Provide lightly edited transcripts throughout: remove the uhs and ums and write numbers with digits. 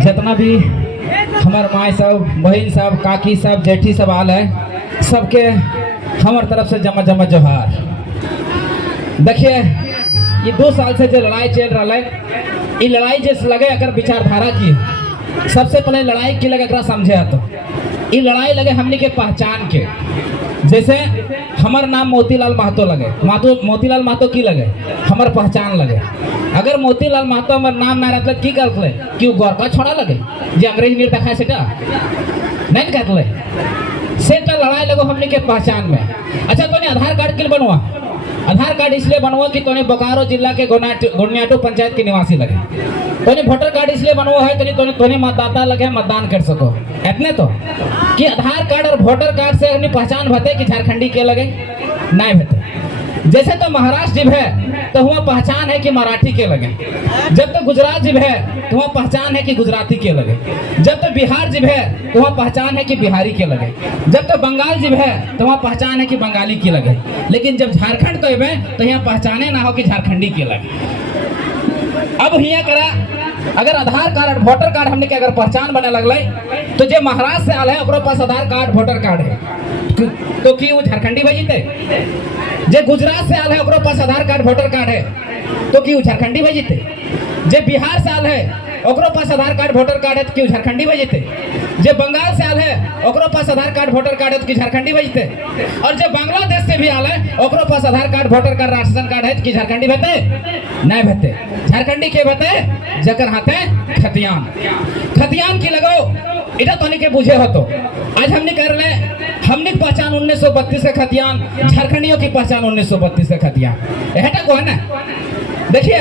जितना भी हमार माए सब, बहन सब, काकी सब, जेठी सब आल है, सबके हमार तरफ से जमा जमा जोहार। देखिए ये 2 साल से जो लड़ाई चल रहा है, ये लड़ाई जैसे लगे अगर विचारधारा की, सबसे पहले लड़ाई की लगे अगर समझे तो ये लड़ाई लगे हमने के पहचान के। जैसे हमार नाम मोतीलाल महतो लगे, मोतीलाल महतो की लगे हमार पहचान लगे। अगर मोतीलाल महतो हमार नाम ना रहते की करते कि वो गोरखा छोड़ा लगे जे अंग्रेज नीर देखा सेटा नहीं कहते सेटा लड़ाई लगो हमने के पहचान में। अच्छा तो आधार कार्ड के लिए बनवा, आधार कार्ड इसलिए बनवा कि तोने बोकारो जिला के गोनियाटो पंचायत के निवासी लगे। तोने वोटर कार्ड इसलिए बनवा है तोने मतदाता लगे, मतदान कर सको। इतने तो कि आधार कार्ड और वोटर कार्ड से अपनी पहचान भते कि झारखंडी के लगे नहीं भते। जैसे तो महाराष्ट्र जब है तो वहाँ पहचान है कि मराठी के लगे, जब तो गुजरात जब है तो वहाँ पहचान है कि गुजराती के लगे, जब तो बिहार जब है तो वहाँ पहचान है कि बिहारी के लगे, जब तो बंगाल जब है तो वहाँ पहचान है कि बंगाली के लगे। लेकिन जब झारखंड तो तो यहाँ पहचाने ना हो कि झारखंडी के लगे। अब हिया करा अगर आधार कार्ड वोटर कार्ड हमने के अगर पहचान बने लगल तो जो महाराष्ट्र से आल है ओकरो पास आधार कार्ड वोटर कार्ड है तो कि वो झारखंडी भेजते। जे गुजरात से आल है ओकरो पास आधार कार्ड वोटर कार्ड है तो कि वो झारखंडी भेजते। जे बिहार से आल है ओकरो पास आधार कार्ड वोटर कार्ड है तो कि झारखंडी भेजते। जे बंगाल से आल है ओकरो पास आधार कार्ड वोटर कार्ड है तो कि झारखंडी भेजते। और जे बांग्लादेश से भी आल है ओकरो पास Aadhaar card voter card ration card है तो कि झारखंडी भेजते नहीं भेजते। झारखंडी के भेजते जकर हाथे खतियान, खतियान की लगो इटा तो के बुझे हो। तो आज हमने कर रहे हमने पहचान 1932 से खतियान, झारखंडियों की पहचान 1932 से खतियान एटा को है ना। देखिए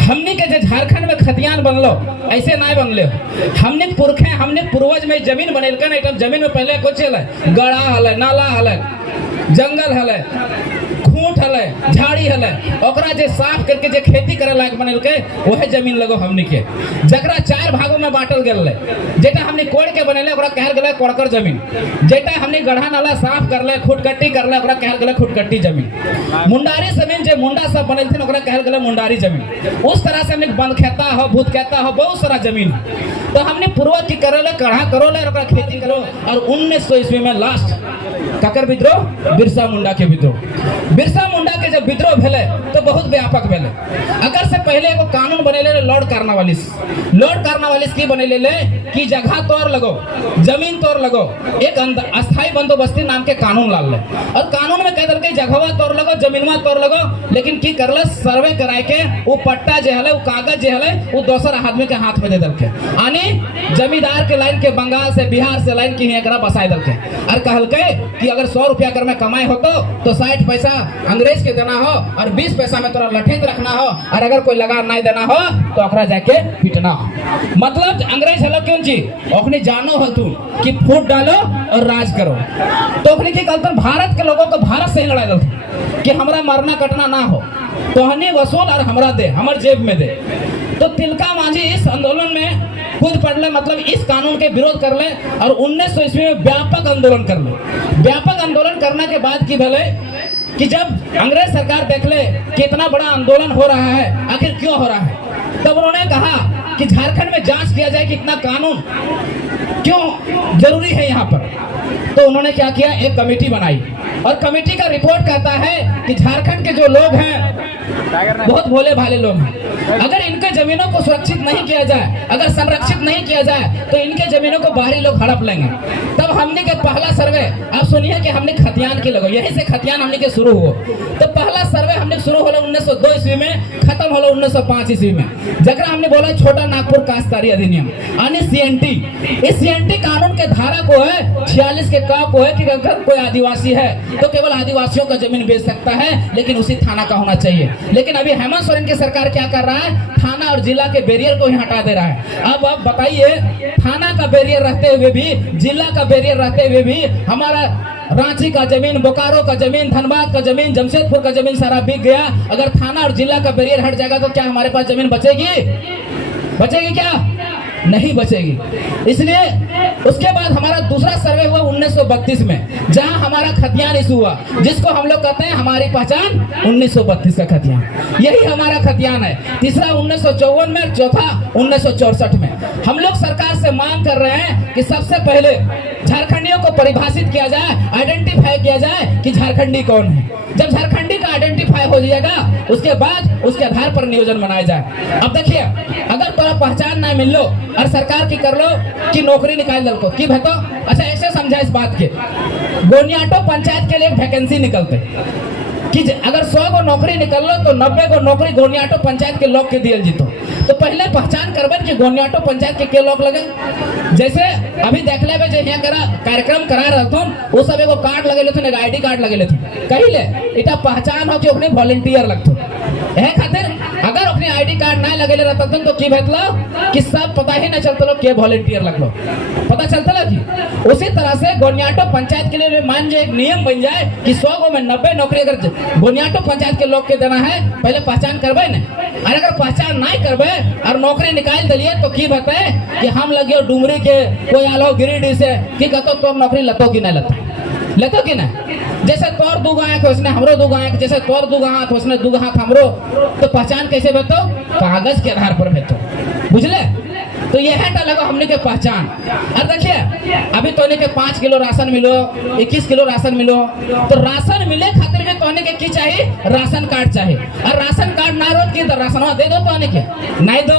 हमने के जो झारखंड में खतियान बनलो ऐसे नहीं बनले हो। हमने पुरखे हमने पूर्वज में जमीन बनेल का नहीं, जमीन में पहले कुछ है गड़ा हल, नाला हल, जंगल हल, खूंट हल, झाड़ी हल, ओकरा जे साफ करके जे खेती करे लायक बनल के वह जमीन लगो हमने के। जकरा 4 भागों में बांटल गेल जेटा हमने कोड़ के बनेले ओकरा कहल गेल कोड़कर जमीन, जेटा हमने गढ़ा नाला साफ करले खुटकट्टी करले ओकरा कहल गेल खुटकट्टी जमीन। मुंडारी जमीन जे मुंडा सब बनल थे ओकरा कहल गेल मुंडारी जमीन। उस तरह से हमने बन खेता हो, भूत खेता हो, बहुत सारा जमीन। तो हमने पूर्वज की करेले कढ़ा करोले ओकरा खेती करो। और 1900 ईस्वी में लास्ट ककर विद्रोह, बिरसा मुंडा के विद्रोह। बिरसा मुंडा के जब विद्रोह भेले तो बहुत व्यापक भेले। अगर से पहले एगो कानून बनेले लॉर्ड कार्नवालिस, लॉर्ड कार्नवालिस की बनेले कि जगह तोड़ लगो, जमीन तोड़ लगो, एक अस्थाई बंदोबस्ती नाम के कानून लाल ले। और कानून में कह दल के जगहवा तोड़ लगो, जमीनवा तोड़ लगो, लेकिन की करले सर्वे कराए के वो पट्टा जे हले, वो कागज जे हले वो दोसर आदमी के हाथ में दे दल के। आनी जमींदार के लाइन के बंगाल से बिहार से लाइन की एकरा बसाई दल के। और कहल के कि अगर 100 रुपया अगर में कमाए हो तो 60 पैसा अंग्रेज के देना हो और 20 पैसा में तोरा लठेंग रखना हो। और अगर कोई लगान नहीं देना हो तो अखरा जाके पीटना हो। मतलब अंग्रेज हलो क्यों जी ओखनी जानो हो तू कि फूट डालो और राज करो। तो ओखनी की कहते भारत के लोगों को भारत से ही लड़ाई दलते कि हमरा मरना कटना ना हो, तो हनी वसूल और हमरा दे, हमार जेब में दे। तो तिलका मांझी इस आंदोलन में खुद पढ़ ले, मतलब इस कानून के विरोध कर ले और 1900 ईस्वी में व्यापक आंदोलन कर ले। व्यापक आंदोलन करने के बाद की भले कि जब अंग्रेज सरकार देख ले कि इतना बड़ा आंदोलन हो रहा है, आखिर क्यों हो रहा है, तब उन्होंने कहा कि झारखंड में जांच किया जाए कि इतना कानून क्यों जरूरी है यहाँ पर। तो उन्होंने क्या किया, एक कमेटी बनाई और कमेटी का रिपोर्ट कहता है कि झारखंड के जो लोग हैं बहुत भोले भाले लोग हैं। अगर इनके जमीनों को सुरक्षित नहीं किया जाए, अगर संरक्षित नहीं किया जाए तो इनके जमीनों को बाहरी लोग हड़प लेंगे। तब हमने के पहला सर्वे आप सुनिए कि हमने खतियान के लगो, यहीं से खतियान हमने के शुरू हो। तो पहला सर्वे हमने शुरू होला 1902 ईस्वी में, खत्म होला 1905 ईस्वी में, जकरा हमने बोला छोटा नागपुर काश्तकारी अधिनियम यानी CNT। इस CNT कानून के धारा को है 46 के का को है कि अगर कोई आदिवासी है तो केवल आदिवासियों का जमीन बेच सकता है, लेकिन उसी थाना का होना चाहिए। लेकिन अभी हेमंत सोरेन की सरकार क्या कर रहा है, थाना और जिला के बैरियर को ही हटा दे रहा है। अब आप बताइए, थाना का बैरियर रहते हुए भी, जिला का बैरियर रहते हुए भी हमारा रांची का जमीन, बोकारो का जमीन, धनबाद का जमीन, जमशेदपुर का जमीन सारा बिक गया। अगर थाना और जिला का बैरियर हट जाएगा तो क्या हमारे पास जमीन बचेगी? बचेगी क्या? नहीं बचेगी। इसलिए उसके बाद हमारा दूसरा सर्वे हुआ 1932 में, जहां हमारा खतियान इशू हुआ, जिसको हम लोग कहते हैं हमारी पहचान 1932 का खतियान, यही हमारा खतियान है। तीसरा 1954 में, चौथा 1964 में। हम लोग सरकार से मांग कर रहे हैं कि सबसे पहले झारखंडियों को परिभाषित किया जाए, आइडेंटिफाई किया जाए कि झारखंडी कौन है। जब झारखंडी का आइडेंटिफाई हो जाएगा, उसके बाद उसके आधार पर नियोजन बनाया जाए। अब देखिए, अगर तोरा पहचान ना मिल लो और सरकार की कर लो कि नौकरी निकाल दल को की भेतो। अच्छा, ऐसे समझा इस बात के, गोनियाटो पंचायत के लिए एक वैकेंसी निकलते कि अगर 100 को नौकरी निकल लो तो 90 को नौकरी गोनियाटो पंचायत के लोग के दियल जीतो। तो पहले पहचान करबे कि गोनियाटो पंचायत के लोग लगे। जैसे अभी देख ले जो यहाँ करा कार्यक्रम करा रहथुन, वो सब एगो कार्ड लगे लेथुन, एक आईडी कार्ड लगे लेथुन, कही ले इटा पहचान हो कि अपने वॉलंटियर लगथुन। यह खातिर अगर अपने आईडी कार्ड ना लगे रहता तो की भेटलो कि सब पता ही ना चलता लो के वॉलंटियर लगलो, पता चलता लो कि। उसी तरह से गोनियाटो पंचायत के लिए मान जो एक नियम बन जाए कि 100 को में 90 नौकरी अगर गोनियाटो पंचायत के लोग के देना है, पहले पहचान करबे न। और अगर पहचान नहीं करबे और नौकरी निकाल दिलिए तो की बताए कि हम लगे डुमरी के, कोई आलो गिरिडीह से, कि कहतो तुम नौकरी लतो कि नहीं लेतो कि ना। जैसे तोर दूगो आंख उसने हमरो दूगो आंख, जैसे तोर दूगो हाथ उसने दूगो हाथ हमरो, तो पहचान कैसे भेतो? कागज के आधार पर भेतो, बुझले। तो यह है लगा हमने के पहचान। और देखिए अभी तोने के 5 किलो राशन मिलो, 21 किलो राशन मिलो, तो राशन मिले खातिर में तोने के की चाहिए? राशन कार्ड चाहिए। और राशन कार्ड ना रोज की तो राशनवा दे दो तोने के नहीं दो।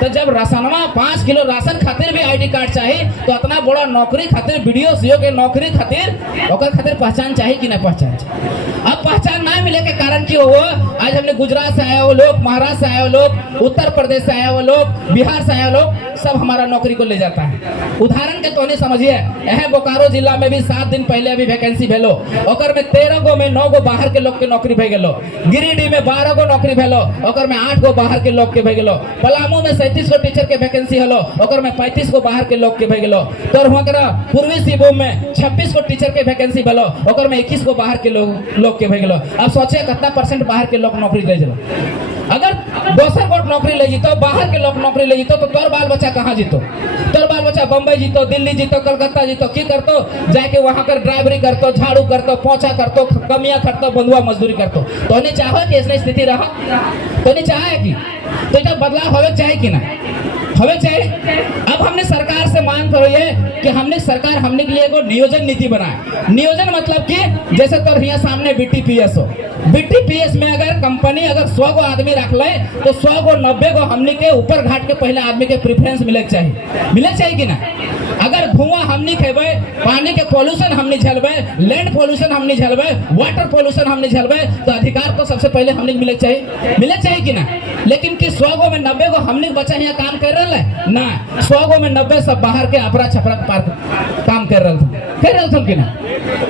तो जब राशनवा 5 किलो राशन खातिर भी आईडी कार्ड चाहिए, तो इतना बड़ा नौकरी खातिर, वीडियो सीओ के नौकरी खातिर ओकर खातिर पहचान चाहिए कि नहीं पहचान चाहिए। अब पहचान ना मिले के कारण की हो, आज हमने गुजरात से आए हो लोग, महाराष्ट्र से आए हो लोग, उत्तर प्रदेश से आए हो लोग, बिहार से आए हो लोग, सब हमारा नौकरी को ले जाता है। उदाहरण के तो नहीं समझिए, यह बोकारो जिला में भी 7 दिन पहले अभी वैकेंसी भेलो, ओकर में 13 गो में 9 गो बाहर के लोग के नौकरी भे गेलो, गिरिडीह में 12 गो नौकरी भेलो, ओकर में 8 गो बाहर के लोग के भे गेलो, पलामू में 37 गो टीचर के वैकेंसी हलो, ओकर में 35 गो बाहर के लोग के भे गेलो, तो वहाँ पूर्वी सिंहभूम में 26 गो टीचर के वैकेंसी भेलो, ओकर में 21 गो बाहर के लोग के भे गेलो। अब सोचिए कितना % बाहर के लोग नौकरी ले जलो। अगर 200 गोट नौकरी ले जीतो, बाहर के लोग नौकरी ले जीतो, तो तोर बाल बच्चा कहाँ जीतो? तोर बाल बच्चा बम्बई जीतो, दिल्ली जीतो, कलकत्ता जीतो, की करतो? जाके वहां कर ड्राइवरी करतो, झाड़ू करतो, पोछा करतो, कमियां करतो, बंधुआ मजदूरी करतो। तो नहीं चाहो कि ऐसी स्थिति रहा? तो नहीं चाहे कि? तो इतना बदलाव होवे चाहिए कि ना होवे चाहिए। अब हमने सरकार से मांग करो ये कि हमने सरकार हमने के लिए एगो नियोजन नीति बनाए। नियोजन मतलब कि जैसे तो यहाँ सामने बीटीपीएस हो, बीटीपीएस में अगर कंपनी अगर 100 गो आदमी रख ले तो 100 गो 90 गो हमने के ऊपर घाट के पहले आदमी के प्रेफरेंस मिले चाहिए कि ना। अगर धुआं हमने खेबे, पानी के पोल्यूशन हमने झेलबे, लैंड पोल्यूशन हमने झेलबे, वाटर पोल्यूशन हमने झेलबे, तो अधिकार तो सबसे पहले हमने मिले चाहिए कि ना। लेकिन कि 100 गो में 90 गो हमने बच्चा यहाँ काम कर रहे ना, 100 गो में 90 सब बाहर के अपरा छपरा काम कर रहे थे कि ना।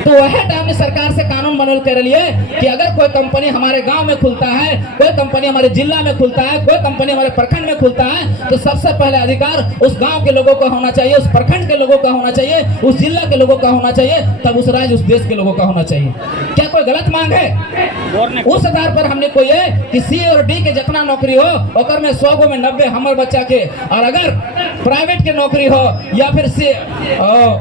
तो वह टाइम में सरकार से कानून बनल कर लिए कि अगर कोई कंपनी हमारे गांव में खुलता है, कोई कंपनी हमारे जिला में खुलता है, कोई कंपनी हमारे प्रखंड में खुलता है, तो सबसे पहले अधिकार उस गांव के लोगों का होना चाहिए, उस प्रखंड के लोगों का होना चाहिए, उस जिला के लोगों का होना चाहिए, तब उस राज्य उस देश के लोगों का होना चाहिए। क्या कोई गलत मांग है? उस आधार पर हमने कोई है कि सी और डी के जितना नौकरी हो ओकर में 100 गो में 90 हमारे बच्चा के, और अगर प्राइवेट के नौकरी हो या फिर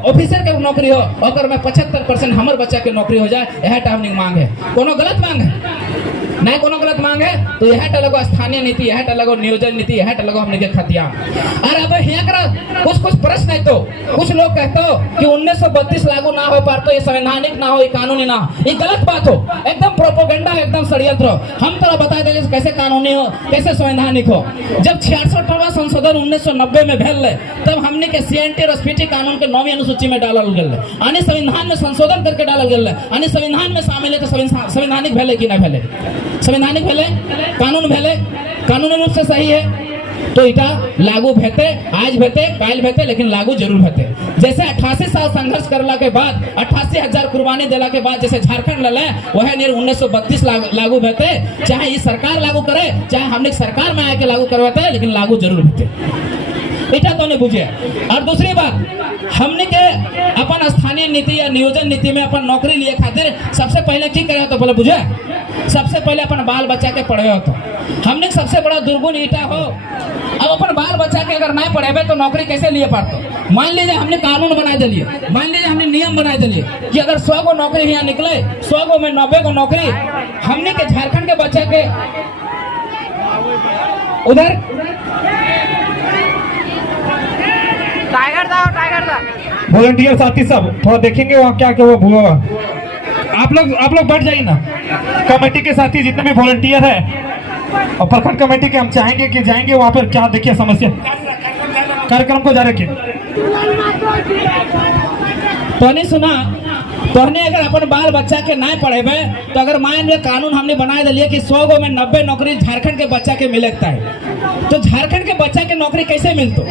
ऑफिसर के नौकरी हो ओकर में 75% हमारे बच्चा के नौकरी हो जाए। यह टाइम मांग है, कोनो गलत मांग है नहीं, कोनो गलत मांग है। तो यह लगो स्थानीय नीति, यह लगो नियोजन नीति, यह लगो हमने के खतियान। और अब यहाँ करा कुछ प्रश्न है, तो कुछ लोग कहते हो कि 1932 लागू ना हो पार, तो ये संवैधानिक ना हो, ये कानूनी ना हो। ये गलत बात हो, एकदम प्रोपोगेंडा, एकदम षड्यंत्र हो। हम तो बता देंगे कैसे कानूनी हो, कैसे संवैधानिक हो। जब 66वां संशोधन 1990 में भेल तब हमने के सीएनटी और एसपीटी कानून के 9वीं अनुसूची में डालल गए, यानी संविधान में संशोधन करके डालल गए, यानी संविधान में शामिल है। तो संवैधानिक भेले कि ना भेले? संवैधानिक भेले, कानून भेले, कानूनी रूप से सही है। तो इटा लागू भेते, आज भेते, काल भेते, लेकिन लागू जरूर भेते। जैसे 88 साल संघर्ष करला के बाद, 88,000 कुर्बानी देला के बाद जैसे झारखंड लले, वह नियर 1932 लागू भेते। चाहे ये सरकार लागू करे, चाहे हमने सरकार में आके लागू करवाते, लेकिन लागू जरूर भेते। इटा तो नहीं बुझे। और दूसरी बात, हमने के अपन स्थानीय नीति या नियोजन नीति में अपन नौकरी लिए खातिर सबसे पहले की करे तो बोले बुझे, सबसे पहले अपन बाल बच्चा के पढ़े हो। तो हमने सबसे बड़ा दुर्गुण ईटा हो अब अपन बाल बच्चा के अगर नहीं पढ़ेबे तो नौकरी कैसे लिए पारतो? मान लीजिए हमने कानून बना दिलिए, मान लीजिए हमने नियम बना दिलिए कि अगर 100 गो नौकरी यहाँ निकले, 100 गो में 90 गो नौकरी हमने के झारखंड के बच्चे के उधर टाइगर वॉलंटियर साथी सब थोड़ा देखेंगे वहाँ क्या क्या वो हुआ। आप लोग बैठ जाइए ना। कमेटी के साथी जितने भी वॉलंटियर है और प्रखंड कमेटी के हम चाहेंगे कि जाएंगे वहाँ पर क्या देखिए समस्या कार्यक्रम को जा रखे। तो नहीं सुना तोहने अगर अपन बाल बच्चा के नहीं पढ़ेबे तो अगर मान लो कानून हमने बना दिलिए कि 100 गो में 90 नौकरी झारखंड के बच्चा के मिलता है, तो झारखंड के बच्चा के नौकरी कैसे मिलतो?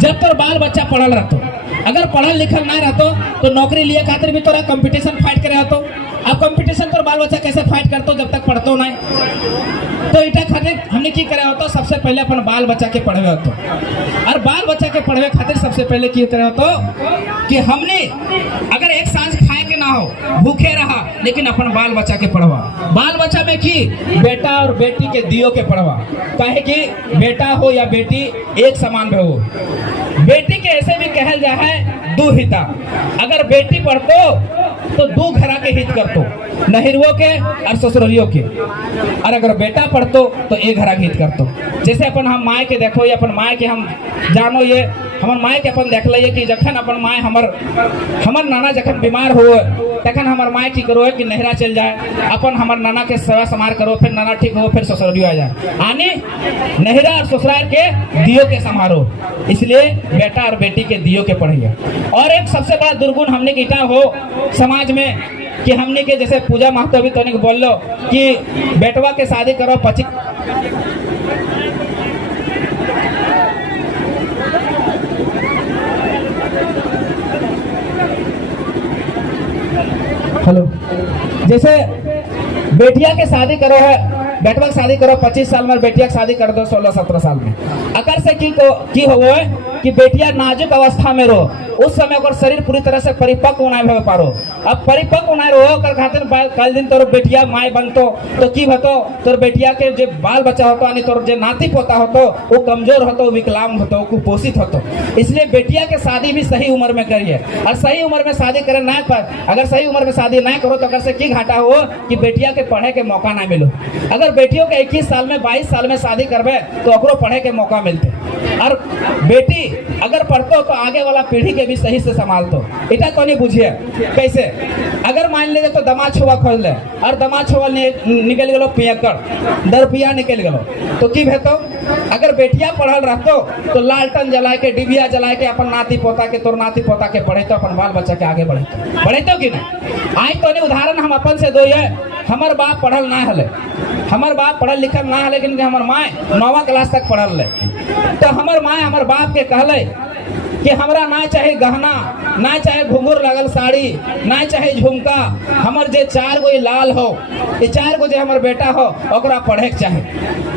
जब तोर बाल बच्चा पढ़ल रहतो, अगर पढ़ल लिखल नहीं रहतो तो नौकरी लिए खातिर भी तोरा कंपटीशन फाइट करे रहतो। अब कंपटीशन तोर बाल बच्चा कैसे फाइट करतो जब तक पढ़तो नहीं? तो इटा खातिर हमने की करे होतो, सबसे पहले अपन बाल बच्चा के पढ़वे होतो। और बाल बच्चा के पढ़वे खातिर सबसे पहले की करे होतो कि हमने अगर एक सांझ खाए के ना हो, भूखे रहा, लेकिन अपन बाल बच्चा के पढ़वा। बाल बच्चा में की बेटा और बेटी के दियो के पढ़वा, काहे कि बेटा हो या बेटी एक समान हो। बेटी के ऐसे भी कहल जा है दू हिता, अगर बेटी पढ़तो तो दू घरा के हित करतो, नहिरवो के और ससुरलियों के, और अगर बेटा पढ़तो तो एक घरा के हित करतो। जैसे अपन हम माय के देखो या अपन माय के हम जानो, ये हमर माय के अपन देख लिये कि जखन अपन माय हमर नाना जखन बीमार हो तखन हमर माय की करो है कि नहरा चल जाए, अपन हमर नाना के सेवा समार करो, फिर नाना ठीक हो फिर ससुरलियो आ जाए, आने नहरा और ससुराल के दियो के समारो। इसलिए बेटा और बेटी के दियो के पढ़िए। और एक सबसे बड़ा दुर्गुण हमने की हो समाज में कि हमने के जैसे पूजा महतो भी तनिक बोल लो कि बेटवा के शादी करो 25। हेलो, जैसे बेटिया के शादी करो है, बेटवा की शादी करो 25 साल में, बेटिया की शादी कर दो 16-17 साल में। अकर से की हो कि बेटिया नाजुक अवस्था में रहो, उस समय ओकर शरीर पूरी तरह से परिपक्व नहीं हो पारो। अब परिपक्व नहीं रहो कर खातिर कल दिन तोर बेटिया माय बनतो तो की होतो, तोर बेटिया के जो बाल बच्चा होतो यानी तोर जो नाती पोता होतो वो कमजोर होतो, विकलांग होतो, कुपोषित होतो। इसलिए बेटिया के शादी भी सही उम्र में करिए। और सही उम्र में शादी करे ना पर अगर सही उम्र में शादी नहीं करो तो अगर से की घाटा हो कि बेटिया के पढ़े के मौका ना मिलो। अगर बेटियों के 21 साल में 22 साल में शादी करबे तो ओकरो पढ़े के मौका मिलते। और बेटी अगर पढ़तो तो आगे वाला पीढ़ी के भी सही से संभालतो। इटा तो नहीं बुझिए कैसे, अगर मान लीजिए तो दमाद छुआ खोल ले और दमाद छुआ निकल गलो पियकर 10 रुपया निकल गलो तो की भेतो? अगर बेटिया पढ़ल रहतो तो लालटन जलाए के डिबिया जलाए के अपन नाती पोता के तोर नाती पोता के पढ़े तो अपन बाल बच्चा के आगे बढ़े तो कि नहीं? आज तो नहीं उदाहरण हम अपन से दो ये, हमार बाप पढ़ल ना हले, हमार बाप पढ़ल लिखल ना है, लेकिन हमार माय 9वीं क्लास तक पढ़ल ले। तो हमार माय हमार बाप के कहले कि हमरा ना चाहे गहना, ना चाहे घुंघरू लगल साड़ी, ना चाहे झुमका, हमर जे 4 गो लाल हो, ये 4 गो जे हमर बेटा हो ओकरा पढ़े के चाहे।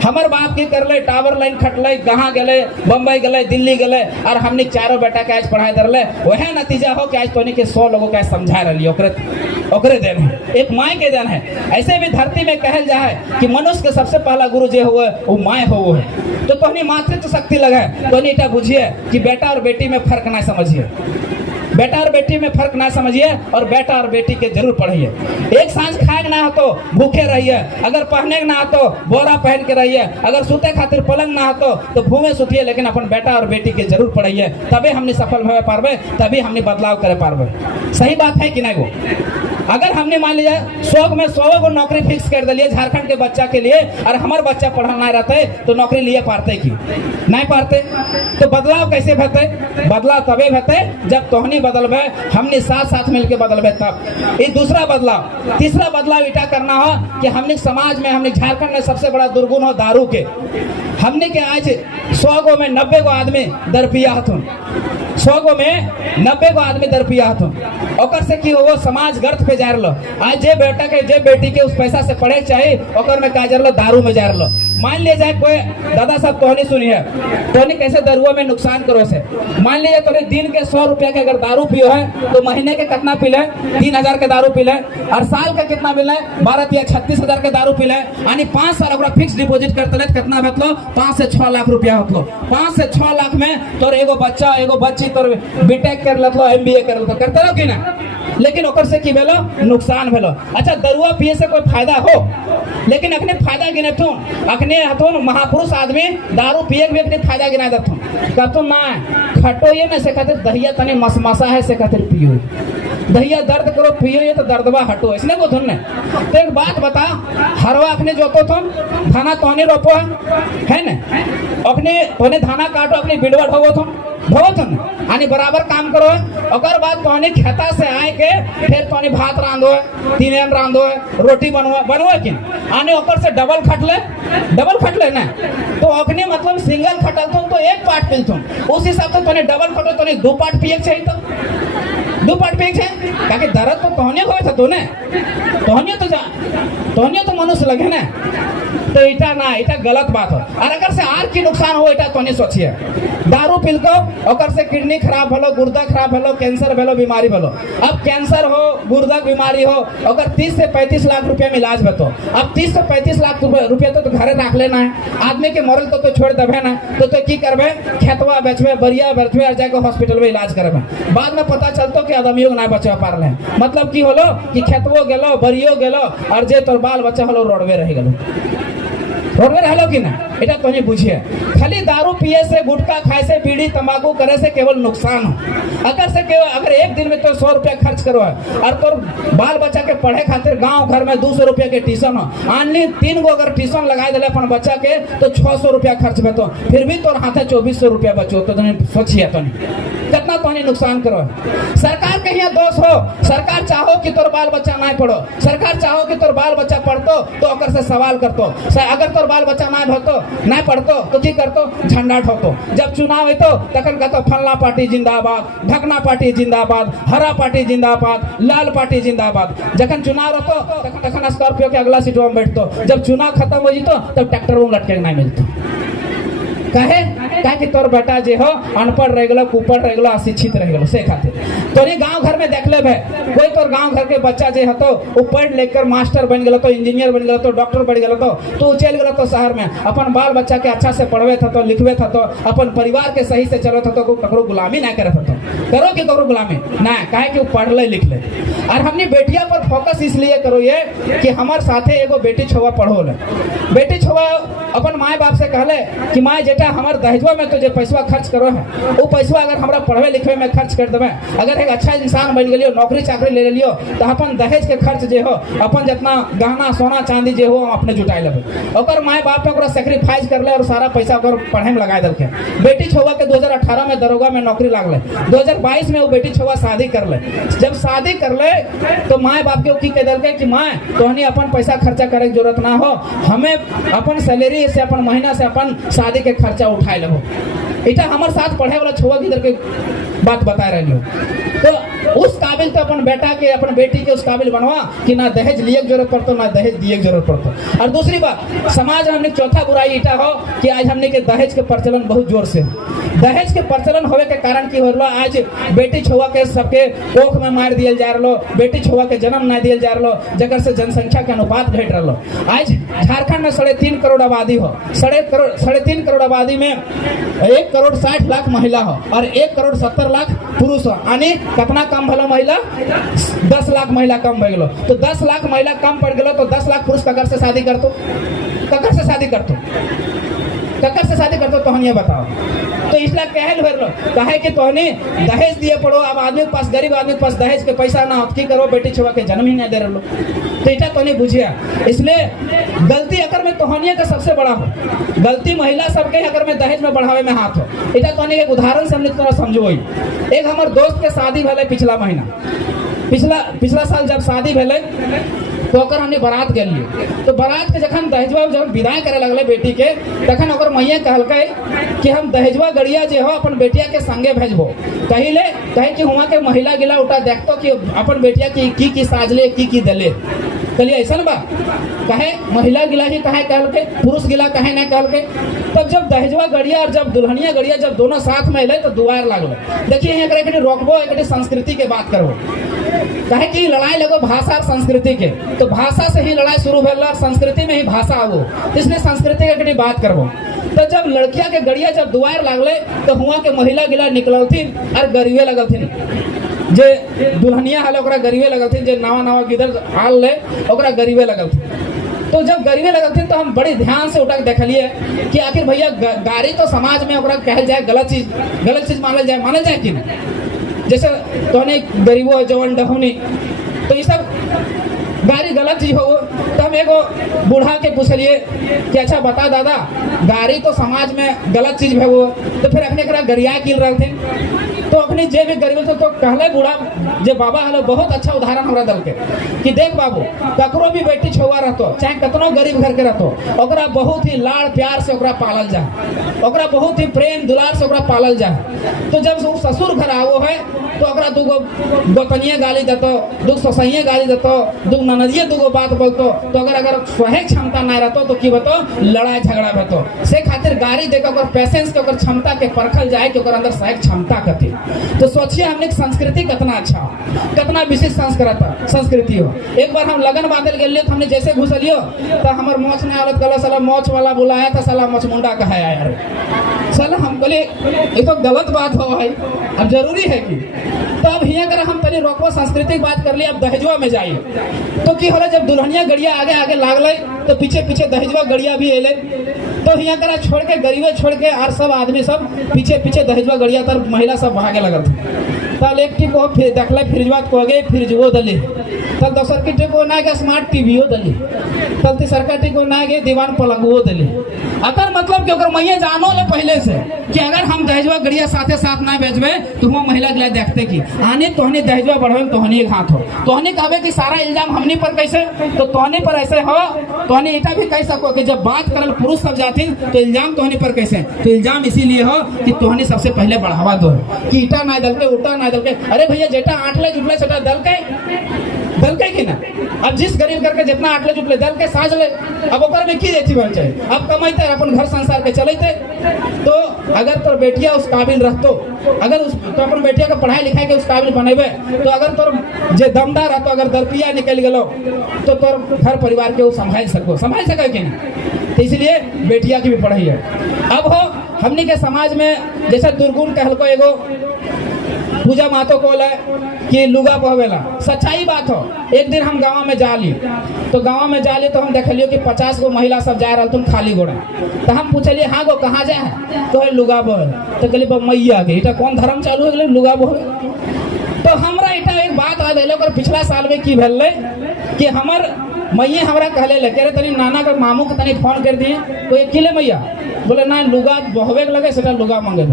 हमर बाप की करले टावर लाइन खटले, कहाँ गले, बम्बई गले, दिल्ली गले, और हमने चारों बेटा के आज पढ़ाई दरले। वह नतीजा हो कि आज तो के 100 लोगों के समझा रही ओकरे देन है, एक माय के देन है। ऐसे भी धरती में कहल जाए कि मनुष्य के सबसे पहला गुरु जो हुए वो माय हो है। तो तोहनी मातृत्व शक्ति लगे तो इटा बुझिए कि बेटा और बेटी में फर्क ना समझिए, बेटा और बेटी में फर्क ना समझिए, और बेटा और बेटी के जरूर पढ़िए। एक सांझ खाए ना हो तो भूखे रहिए, अगर पहने ना हो तो बोरा पहन के रहिए, अगर सूते खातिर पलंग ना हो तो भूमे सुतिए, लेकिन अपन बेटा और बेटी के जरूर पढ़िए। तभी हमने सफल हो पारबे, तभी हमने बदलाव करे पारबे। सही बात है कि नहीं? वो अगर हमने मान लिया 100 में 100 को नौकरी फिक्स कर दिलिए झारखंड के बच्चा के लिए, और हमारे बच्चा पढ़ल ना रहते तो नौकरी लिए पारते की नहीं पारते? तो बदलाव कैसे भते? बदलाव तबे भते जब तोहनी बदलबे, हमने साथ साथ मिलके बदलबे तब। ये दूसरा बदलाव। तीसरा बदलाव इटा करना हो कि हमने समाज में, हमने झारखंड में सबसे बड़ा दुर्गुण हो दारू के। हमने के आज 100 गो में 90 गो आदमी दर पिया हथुन, 100 गो में 90 गो आदमी दर पिया हथुन। ओकर से की हो समाज गर्त पे जा रहा। आज जे बेटा के जे बेटी के उस पैसा से पढ़े चाहिए ओकर में का जा रहा दारू में जा रहा। मान लिया जाए कोई दादा साहब तोहनी सुनी है, तोहनी कैसे दरुआ में नुकसान करो से। मान लीजिए तोहनी दिन के 100 रुपया के अगर दारू पियो है तो महीने के कितना पी ले, 3000 के दारू पी ले, और साल का कितना मिले 12 या 36,000 के दारू पी ले, यानी 5 साल अगर फिक्स डिपॉजिट करते रहे कितना बतलो 5 से 6 लाख रुपया होतलो। 5 से 6 लाख में तोर एगो बच्चा एगो बच्ची तोर बीटेक कर लेतलो, एमबीए कर लेतलो, करते रहो कि ना। लेकिन ओकर से की भेलो, नुकसान भेलो। अच्छा दरुआ पिए से कोई फायदा हो, लेकिन अखने फायदा गिने थू, अखने हथुन महापुरुष आदमी दारू पिए के भी अखने फायदा गिना देथुन, कहतु ना खटो ये ना से खातिर दहिया तनी मसमसा है से खातिर पियो, दहिया दर्द करो पियो ये तो दर्दवा हटो, इसने को धुन ने। तो एक बात बता, हरवा अखने जोतो थुन धाना तोने रोपो है ना, अपने तोने धाना काटो अपनी बिडवा ढोवो थुन आनी बराबर काम करो है। ओकर बाद तोहनी खेता से आए के फिर तोहनी भात रांधो है, तीन रांधो है, रोटी बनवा कि आने ओकर से डबल खटले ना। तो अखने मतलब सिंगल खटल तुम तो एक पार्ट पिल तुम, उस हिसाब से तोहनी डबल खटो तोहनी 2 पार्ट पिए चाहिए, तो 2 पार्ट पिए चाहिए, ताकि दर्द तो तोहने होए था तूने, तोहनी तो मनुष्य लगे ना। तो इटा ना, इटा गलत बात हो। और अगर से आर की नुकसान हो इटा तो नहीं सोचिए, दारू पिल को ओकर से किडनी खराब भलो, गुर्दा खराब भलो, कैंसर भलो, बीमारी भलो। अब कैंसर हो, गुर्दा बीमारी हो, अगर 30 से 35 लाख रुपया में इलाज बतो। अब 30 से 35 लाख रुपया तो घरे रख लेना है, आदमी के मरल तो छोड़ देवे ना, तो की करबे, खेतवा बेचबे, बरिया बेचबे और जाके हॉस्पिटल में इलाज करबे। बाद में पता चलतो कि आदमियों ना बचा पा रहे, मतलब की होलो कि खेतवो गेलो, बरियो गेलो, और जे तोर बाल बच्चा होलो रोडवे रह गेलो, रोडवे रहलो कि ना। इटा तो नहीं बुझिए, खाली दारू पिए से, गुटखा खाए से, बीड़ी तंबाकू करे से केवल नुकसान हो। अगर एक दिन में तो 100 रुपया खर्च करो है और तो बाल बच्चा के पढ़े खातिर गांव घर में 200 रुपया के ट्यूशन हो, आनली 3 गो अगर ट्यूशन लगा दिले अपन बच्चा के तो 600 रुपया खर्च बतो, फिर भी तोर हाथे 2400 रुपया बचो। तो सोचिए तो कितना तो नुकसान करो है। सरकार के यहाँ दोष हो, सरकार चाहो कि तोर बाल बच्चा ना पढ़ो, सरकार चाहो कि तोर बाल बच्चा पढ़तो तो ओकर से सवाल करतो, अगर तोर बाल बच्चा ना भरतो ना पढ़तो तो की करतो, झंडा ठोकतो। जब चुनाव होतो तखन कहतो फलना पार्टी जिंदाबाद, ढकना पार्टी जिंदाबाद, हरा पार्टी जिंदाबाद, लाल पार्टी जिंदाबाद। जखन चुनाव होतो तखन स्कॉर्पियो के अगला सीट में बैठतो, जब चुनाव खत्म हो जितो तब ट्रैक्टर में लटके नहीं मिलतो। काहे कि तोर बेटा जे हो अनपढ़ रह गेलो, कुपढ़ रह गेलो, अशिक्षित रह गेलो, से खातिर तोरी गांव घर में देख ले भे, कोई तोर गांव घर के बच्चा जे हतो वो पढ़ लेकर मास्टर बन गेलो, तो इंजीनियर बन गेलो, तो डॉक्टर बन गेलो, तो चल गेलो तो शहर में अपन बाल बच्चा के अच्छा से पढ़वे था, तो लिखवे था, तो अपन परिवार के सही से चलो था, तो ककरो गुलामी ना करे था, करो कि ककरो गुलामी ना, काहे कि वो पढ़ ले लिख ले। और हमने बेटिया पर फोकस इसलिए करो ये कि हमारे साथे एगो बेटी छुआ पढ़ो ले, बेटी छुआ अपन माए बाप से कहले कि माए जेटा हमारे दहेजवा में तो जो पैसा खर्च करो है वो पैसा अगर हमारा पढ़वे लिखवे में खर्च कर देवे, अगर एक अच्छा इंसान बन गलियो, नौकरी चाकरी ले लियो, तो अपन दहेज के खर्च जे हो अपन जितना गहना सोना चांदी जे हो अपने जुटाई लेबे। ओकर माए बाप ओकरा सेक्रीफाइस कर ले और सारा पैसा ओकर पढ़े में लगा देलके। बेटी छुआ के 2018 में दरोगा में नौकरी लागले, 2022 में वो बेटी छुआ शादी कर ले। जब शादी कर ले तो माए बाप के की कह देलके कि माए तोहनी अपन पैसा खर्चा करे की जरूरत ना हो, हमें अपन सैलरी से अपन महीना से अपन शादी के खर्चा उठाए लो। इटा हमारे साथ पढ़े वाला छुआ की के बात बता रहे हो, तो उस काबिल तो अपन बेटा के अपन बेटी के उस काबिल बनवा कि ना दहेज लिए की जरूरत पड़तो ना दहेज दिए की जरूरत पड़तो। और दूसरी बात, समाज में हमने चौथा बुराई इटा हो कि आज हमने के दहेज के प्रचलन बहुत जोर से हो। दहेज के प्रचलन होवे के कारण की हो रहा, आज बेटी छुआ के सबके कोख में मार दिया जा रहा, बेटी छुआ के जन्म ना दिया जा रहा, जगह से जनसंख्या के अनुपात घट रहा। आज झारखंड में 3.5 करोड़ आबादी हो, 3.5 करोड़ आबादी में 1 करोड़ 60 लाख महिला हो और 1 करोड़ 70 लाख पुरुष हो, यानी कितना कम भलो महिला, 10 लाख महिला कम भय गेलो। तो 10 लाख महिला कम पड़ गेलो तो 10 लाख पुरुष ककर से शादी करतो, ककर से शादी करतो, ककर से शादी करतो, तोहनी बताओ। तो इसलिए कहल भरलो कहे कि तोहनी दहेज दिए पड़ो। अब आदमी के पास, गरीब आदमी के पास दहेज के पैसा ना हो की करो, बेटी छुआ के जन्म ही ना दे रहो, तो इटा तो नहीं बुझिया। इसलिए गलती अगर में तोहनिया का सबसे बड़ा हो, गलती महिला सबके अगर में दहेज में बढ़ावे में हाथ हो। इटा तो एक उदाहरण से हमने थोड़ा समझो। एक हमारे दोस्त के शादी भले पिछला महीना, पिछला साल जब शादी भले तो ओकर हमने बारात गेलिए, तो बारात के जखन दहेजवा जब विदाई करे लगले बेटी के, तखन ओकर मैया कहलकै कि हम दहेजवा गड़िया जे हो अपन बेटिया के संगे भेजबो। कहे कि हुआ के महिला गिला उठा देखतो कि अपन बेटिया की साजले की देले। कलिए ऐसा बा कहे महिला गिला ही कहे कहल के, पुरुष गिला कहे ना कहल के। तब जब दहेजवा गड़िया और जब दुल्हनिया गड़िया जब दोनों साथ में अले तो दुआर लागल। देखिए यहाँ एक रोकबो, एक संस्कृति के बात करबो, कहे कि लड़ाई लगो भाषा और संस्कृति के, तो भाषा से ही लड़ाई शुरू भेल और संस्कृति में ही भाषा आवो, इसलिए संस्कृति के बात करबो। तो जब लड़किया के गड़िया जब दुआर लागले तो हुआ के महिला गिला निकलथिन और गरीबे लगलथिन, जे दुल्हनिया हाल ओकरा गरीबे लगलथिन, जे नवा नवा गिदर हाल ले ओकरा गरीबे लगलथिन। तो जब गरीबे लगलथिन तो हम बड़े ध्यान से उठा के देखलिए कि आखिर भैया गाड़ी तो समाज में ओकरा कहल जाए गलत चीज मानल जाए कि नहीं। जैसे तोने गरीबो जवन डहुनी, तो ये सब गाड़ी गलत चीज हो। तो हम एगो बूढ़ा के पूछलिए कि अच्छा बता दादा, गाड़ी तो समाज में गलत चीज है वो, तो फिर अपने करा गरिया किल रहे थे। तो अपनी जे भी गरीब तो कहले बूढ़ा जे बाबा हलो बहुत अच्छा उदाहरण हमरा दल के कि देख बाबू, ककरो भी बेटी छुआ रहतो, चाहे कतनो गरीब घर के रहतो, ओकरा बहुत ही लाड़ प्यार से ओकरा पालल जाए, ओकरा बहुत ही प्रेम दुलार से ओकरा पालल जाए। तो जब वो ससुर घर आवो है तो ओकरा दूगो गोतनिया गाली देतो, दू ससैया गाली देतो, दू ननदिया दूगो बात बोलतो, तो अगर सहे क्षमता ना रहतो तो की बतो लड़ाई झगड़ा बतो। से खातिर गाड़ी देकर ओकर पेशेंस के ओकर क्षमता के परखल जाए कि ओकर अंदर सहे क्षमता कथी। तो सोचिए हमने संस्कृति कितना अच्छा, कितना विशिष्ट संस्कृति हो। एक बार हम लगन बांधल गए तो हमने जैसे घुसलियो तो हमार मोच नहीं आवत, कल साला मोच वाला बुलाया था, साला मोच मुंडा कहा यार, साला हम बोले ये तो गलत बात हो भाई, अब जरूरी है कि। तो अब हिया कर हम तनी रोकवा सांस्कृतिक बात कर ली। अब दहेजवा में जाइए तो की होला, जब दुल्हनिया गड़िया आगे आगे लागले तो पीछे पीछे दहेजवा गड़िया भी अले। तो हिया करा छोड़ के गरीबे छोड़ के और सब आदमी सब पीछे पीछे दहेजवा गड़िया तर महिला सब भागे लगल तल एक टी को फिर देखल फ्रिजवा को गए फ्रिजवो दली, तल दोसर की टी को ना गए स्मार्ट टीवीओ दली, तल तीसर का टी को ना गए दीवान पलंगवो दली। अकर मतलब कि ओकर मैया जानो ले पहले से कि अगर हम दहेजवा गड़िया साथे साथ ना बेचबे तो वो महिला के लिए देखते कि आने तोहनी दहेजवा बढ़वे तोहनी एक हाथ हो, तोहनी कहबे कि सारा इल्जाम हमनी पर कैसे, तो तोहनी पर ऐसे हो। तोहनी इटा भी कह सको कि जब बात करल पुरुष सब जाती तो इल्जाम तोहनी पर कैसे, तो इल्जाम इसीलिए हो कि तोहनी सबसे पहले बढ़ावा दो कि ईटा ना दल के उल्टा ना दल के। अरे भैया जेटा आटले जुटले सेटा दल के कि ना, अब जिस गरीब करके जितना आटले जुटले दल के साझ ले, अब ओकर में की देती बन चाहिए, अब कमाइते अपन घर संसार के चलते। तो अगर तोर बेटिया उस काबिल रहतो, अगर उस तो अपन बेटिया के पढ़ाई लिखाई के उस काबिल बनेबे, तो अगर तोर जे दमदार रहतो, अगर दरपिया निकल गलो तो तोर घर परिवार के वो संभाल सके कि ना। तो इसलिए बेटिया की भी पढ़ाई है। अब हो हमनी के समाज में जैसे दुर्गुण कहल को एगो पूजा मातो को कि लुगा पहवेला, सच्चाई बात हो। एक दिन हम गाँव में जा ली तो हम देखलियो कि 50 गो महिला सब जा रहा तुम खाली गोड़ा। तो हम पूछलिए हाँ गो कहाँ जाए, तो लुगा बहे, तो कहलिए मैया के इटा कौन धर्म चालू है लुगा बहे। तो हमरा इटा एक बात आ गई, पिछला साल में की भेल कि हमर मैये हमरा कहले ले कह तनी नाना के मामू के तनी फोन कर दिए, तो एक किले मैया बोले ना लुगा बहवे लगे सेटा लुगा मांगे।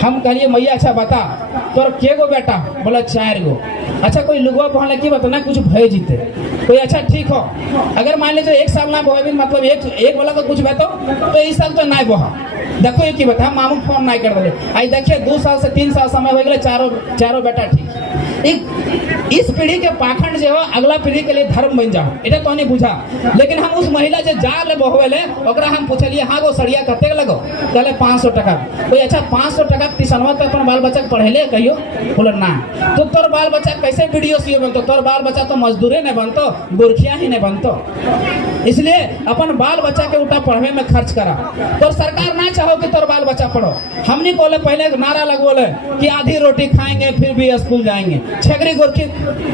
हम कहलिए मैया अच्छा बता तोर के गो बेटा, बोला 4 गो। अच्छा कोई लुगा पहले की बता ना कुछ भय जीते कोई, अच्छा ठीक हो। अगर मान लीजिए 1 साल ना बहे मतलब एक वाला का कुछ बतो तो इस साल तो ना बहा। देखो ये की बता हम मामू फोन ना कर दे, आई देखिए 2 साल से 3 साल समय हो गए, चारों बेटा ठीक। इस पीढ़ी के पाखंड जो हो अगला पीढ़ी के लिए धर्म बन जाओ, इटा तो नहीं बुझा। लेकिन हम उस महिला जो जा ले बहवेले ओकरा हम पूछलिए हाँ गो सड़िया कते लगो, कहले 500 टका। कोई अच्छा 500 टका ट्यूशनवा तो अपन बाल बच्चा पढ़ेले कहियो, बोले ना। तो तोर बाल बच्चा कैसे वीडियो सीओ बनतो, तोर बाल बच्चा तो मजदूरे नहीं बनतो, गोरखिया ही नहीं बनतो। इसलिए अपन बाल बच्चा के उठा पढ़वे में खर्च करा। तो सरकार ना चाहो कि तोर बाल बच्चा पढ़ो। हमने बोले पहले नारा लगवोले कि आधी रोटी खाएंगे फिर भी स्कूल जाएंगे, छगरी गोरखी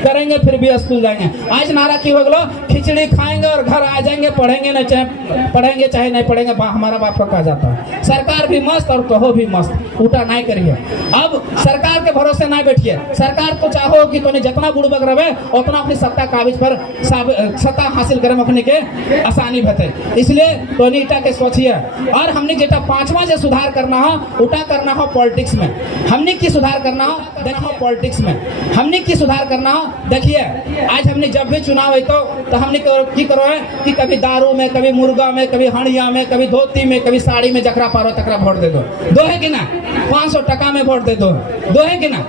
करेंगे फिर भी स्कूल जाएंगे। आज नारा की हो गलो खिचड़ी खाएंगे और घर आ जाएंगे, पढ़ेंगे नहीं चाहे नहीं पढ़ेंगे, हमारा बाप का कहा जाता है। सरकार भी मस्त और कहो भी मस्त, उल्टा नहीं करिए। अब सरकार के भरोसे ना बैठिए। सरकार को चाहो कि तोने जितना बुड़बक रहे उतना अपनी सत्ता काबिज पर सत्ता हासिल करे अपने के आसानी भते। इसलिए तोने इटा के सोचिए। और हमने जेटा 5वां जो सुधार करना हो उटा करना हो पॉलिटिक्स में। हमने की सुधार करना हो देखो पॉलिटिक्स में हमने की सुधार करना हो। देखिए आज हमने जब भी चुनाव है तो हमने की करो है कि कभी दारू में, कभी मुर्गा में, कभी हड़िया में, कभी धोती में, कभी साड़ी में, जकरा पारो तकरा वोट दे दो है कि ना। 500 टका में वोट दे दो है कि ना।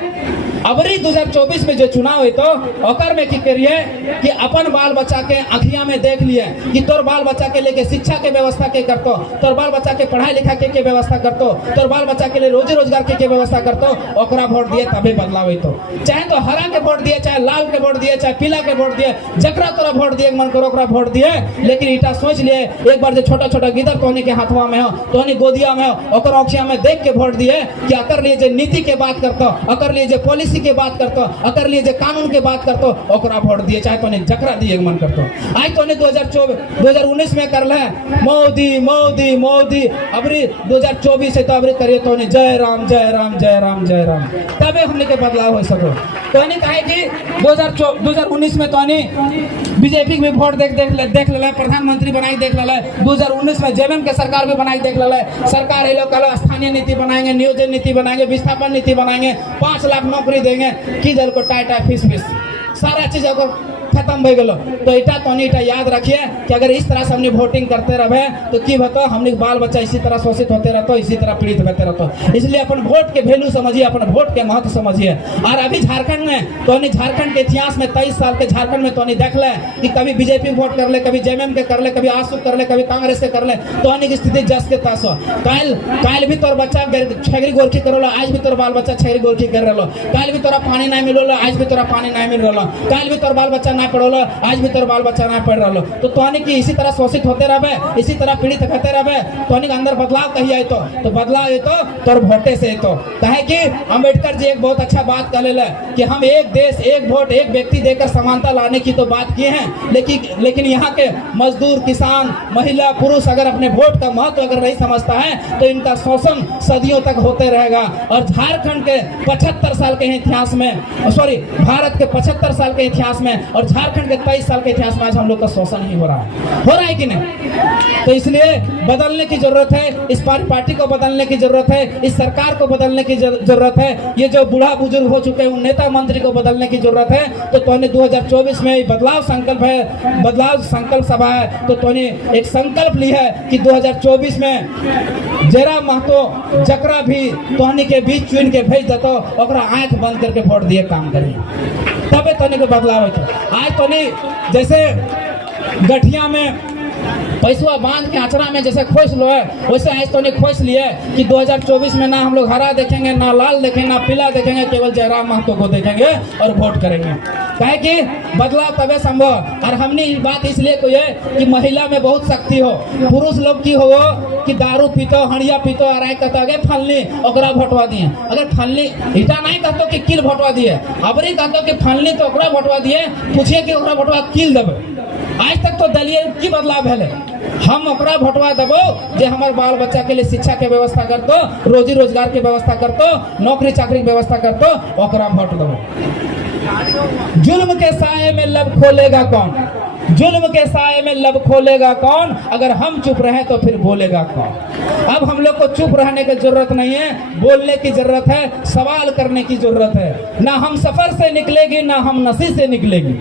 अबरी 2024 में जो चुनाव हुई तो ओकर में की करिए कि अपन बाल बच्चा के आँखिया में देख लिए कि तोर बाल बच्चा के लेके शिक्षा के व्यवस्था के करतो, तोर बाल बच्चा के पढ़ाई लिखा के व्यवस्था करतो, तोर बाल बच्चा के लिए रोजी रोजगार के व्यवस्था करतो, ओकरा वोट दिए तभी बदलाव हुई तो। चाहे तो हरा के वोट दिए, चाहे लाल के वोट दिए, चाहे पीला के वोट दिए, जकरा तोरा वोट दिए मन करो ओकरा वोट दिए, लेकिन इटा सोच लिए एक बार जो छोटा छोटा गिदर तोहनी के हाथवा में हो, तोहनी गोदिया में हो, ओकर आँखिया में देख के वोट दिए कि अकर लिए जो नीति के बात करतो, अकर लिए जो पॉलिसी के बात करतो, अकर लिए जो कानून के बात करतो, ओकरा वोट दिए, चाहे तोहनी जकरा दिए मन करतो। आज तोहनी 2019 में कर ले मोदी मोदी मोदी, अबरी 2024 से तो अबरी करिए तोहनी जय राम जय राम जय राम जय राम, तबे हमने के बदलाव हो सको। तोहनी कहे कि 2019 में तोहनी बीजेपी के भी वोट देख ले, प्रधानमंत्री बनाई देख ले, 2019 में जेएमएम के सरकार भी बनाई देख ले, सरकार ये लोग कल स्थानीय नीति बनाएंगे, नियोजन नीति बनाएंगे, विस्थापन नीति बनाएंगे, 5 लाख नौकरी देंगे, की जल को टाइट फीस सारा चीज को खत्म हो गलो। तो इटा तोनी इटा याद रखिए कि अगर इस तरह से हमने वोटिंग करते रहे तो की होतो, हमने बाल बच्चा इसी तरह शोषित होते रहते, इसी तरह पीड़ित होते रहते। इसलिए अपन वोट के वैल्यू समझिए, अपन वोट के महत्व समझिए। और अभी झारखंड में तोनी झारखंड के इतिहास में 23 साल के झारखंड में तोनी देख ले कि कभी बीजेपी वोट कर ले, कभी जेएमएम के कर ले, कभी आसू कर ले, कभी कांग्रेस के कर ले, तोनी की स्थिति जस के तस हो। काल भी तोर बच्चा छेगरी गोरखी करो, आज भी तोर बाल बच्चा छेगरी गोरखी कर रहे, काल भी तोरा पानी नहीं मिलो, आज भी तोरा पानी नहीं मिल रहा, काल भी तोर बाल बच्चा नहीं पढ़ो, आज भी तोर बाल बच्चा नहीं पढ़ रहा। तो तोहनी की इसी तरह शोषित होते रहे, इसी तरह पीड़ित होते रहे, तोहनी के अंदर बदलाव कही आई तो बदलाव ये तो तोर वोटे से तो कहे कि अम्बेडकर जी एक बहुत अच्छा बात कर ले कि हम एक देश एक वोट एक व्यक्ति देकर समानता लाने की तो बात किए हैं, लेकिन यहाँ के मजदूर किसान महिला पुरुष अगर अपने वोट का महत्व अगर नहीं समझता है तो इनका शोषण सदियों तक होते रहेगा। और झारखंड के 75 साल के इतिहास में, भारत के 75 साल के इतिहास में और झारखंड के 23 साल के इतिहास में आज हम लोग का शोषण ही हो रहा है कि नहीं? तो इसलिए बदलने की जरूरत है, इस पार्टी को बदलने की जरूरत है, इस सरकार को बदलने की जरूरत है, ये जो बूढ़ा बुजुर्ग हो चुके हैं उन नेता मंत्री को बदलने की जरूरत है। तो तोने 2024 में बदलाव संकल्प है, बदलाव संकल्प सभा है, तो तोने एक संकल्प ली है कि 2024 में जरा महतो जकरा भी तोहनी के बीच चुन के भेज देतो, ओकरा आंख बंद करके वोट दिए काम करिए, तबे तोने को बदलाव होता। आज तोने जैसे गठिया में पैसा बांध के आचरा में जैसे खोस लो है, वैसे आज तो नहीं खोस लिए कि 2024 में ना हम लोग हरा देखेंगे, ना लाल देखेंगे, ना पीला देखेंगे, केवल जयराम महतो को देखेंगे और वोट करेंगे। कहे कि बदलाव तबे संभव। और हमने बात इसलिए कोई है कि महिला में बहुत शक्ति हो, पुरुष लोग की हो कि दारू पीतो हड़िया पीतो और आए कहते आगे फलनी ओकरा वोटवा दिए, अगर फलनी इटा नहीं कहते कि किल वोटवा दिए, अबरी कहते कि फलनी तो ओकरा वोटवा दिए, पूछिए कि ओकरा वोटवा किल देवे। आज तक तो दलीय की बदलाव है, हम ओकरा वोटवा देवो जे हमारे बाल बच्चा के लिए शिक्षा के व्यवस्था कर दो, रोजी रोजगार के व्यवस्था कर दो, नौकरी चाकरी की व्यवस्था कर दो, ओकरा वोट दो। जुल्म के साए में लब खोलेगा कौन, जुल्म के साए में लब खोलेगा कौन, अगर हम चुप रहे तो फिर बोलेगा कौन। अब हम लोग को चुप रहने की जरूरत नहीं है, बोलने की जरूरत है, सवाल करने की जरूरत है। ना हम सफर से निकलेगी ना हम नशे से निकलेगी,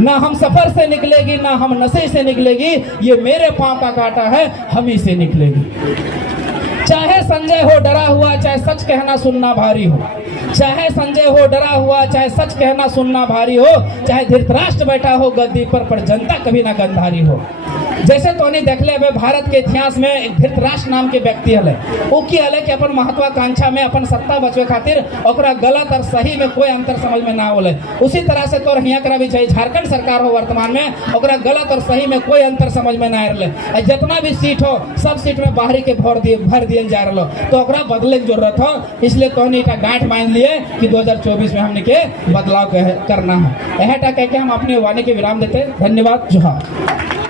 ना हम सफर से निकलेगी ना हम नशे से निकलेगी, ये मेरे पांव का कांटा है हम ही से निकलेगी। चाहे संजय हो डरा हुआ, चाहे सच कहना सुनना भारी हो, चाहे संजय हो डरा हुआ, चाहे सच कहना सुनना भारी हो, चाहे धृतराष्ट्र बैठा हो गद्दी पर जनता कभी ना गंधारी हो। जैसे तोनी देख ले भारत के इतिहास में एक धृतराष्ट्र नाम के व्यक्ति हले, वो की हले कि अपन महत्वाकांक्षा में अपन सत्ता बचवे खातिर ओकरा गलत और सही में कोई अंतर समझ में ना होले। उसी तरह से तोर हियां करा भी चाहिए झारखंड सरकार हो वर्तमान में, ओकरा गलत और सही में कोई अंतर समझ में ना आ रहे। जितना भी सीट हो सब सीट में बाहरी के भर दिए जा रहा, तो ओकरा बदले की जरूरत हो। इसलिए तोनी इटा गांठ मान लिए कि 2024 में हमने के बदलाव करना है। यह कह के हम अपने वाणी के विराम देते। धन्यवाद। जोहार।